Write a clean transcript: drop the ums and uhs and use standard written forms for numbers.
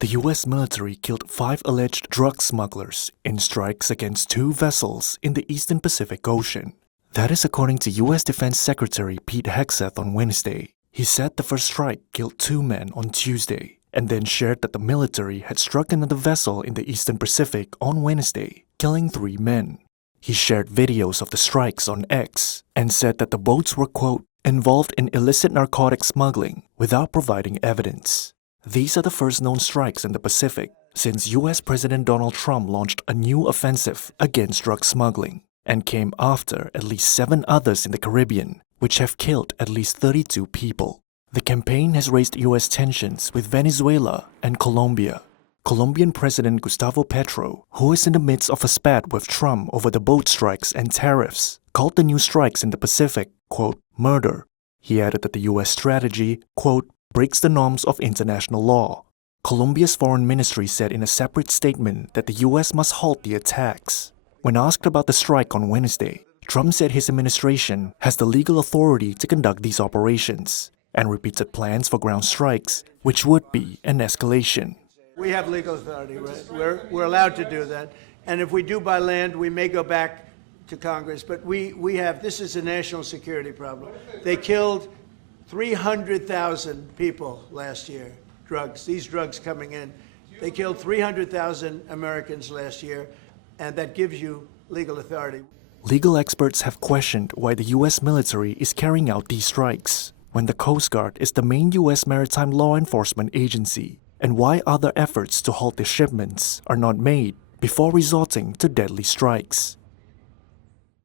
The U.S. military killed 5 alleged drug smugglers in strikes against 2 vessels in the Eastern Pacific Ocean. That is according to U.S. Defense Secretary Pete Hegseth on Wednesday. He said the first strike killed 2 men on Tuesday, and then shared that the military had struck another vessel in the Eastern Pacific on Wednesday, killing 3 men. He shared videos of the strikes on X and said that the boats were, quote, involved in illicit narcotics smuggling without providing evidence. These are the first known strikes in the Pacific since U.S. President Donald Trump launched a new offensive against drug smuggling and came after at least 7 others in the Caribbean, which have killed at least 32 people. The campaign has raised U.S. tensions with Venezuela and Colombia. Colombian President Gustavo Petro, who is in the midst of a spat with Trump over the boat strikes and tariffs, called the new strikes in the Pacific, quote, murder. He added that the U.S. strategy, quote, breaks the norms of international law. Colombia's foreign ministry said in a separate statement that the U.S. must halt the attacks. When asked about the strike on Wednesday, Trump said his administration has the legal authority to conduct these operations and repeated plans for ground strikes, which would be an escalation. We have legal authority, right? We're allowed to do that. And if we do by land, we may go back to Congress. But this is a national security problem. They killed 300,000 people last year, these drugs coming in. They killed 300,000 Americans last year, and that gives you legal authority. Legal experts have questioned why the U.S. military is carrying out these strikes when the Coast Guard is the main U.S. maritime law enforcement agency, and why other efforts to halt the shipments are not made before resorting to deadly strikes.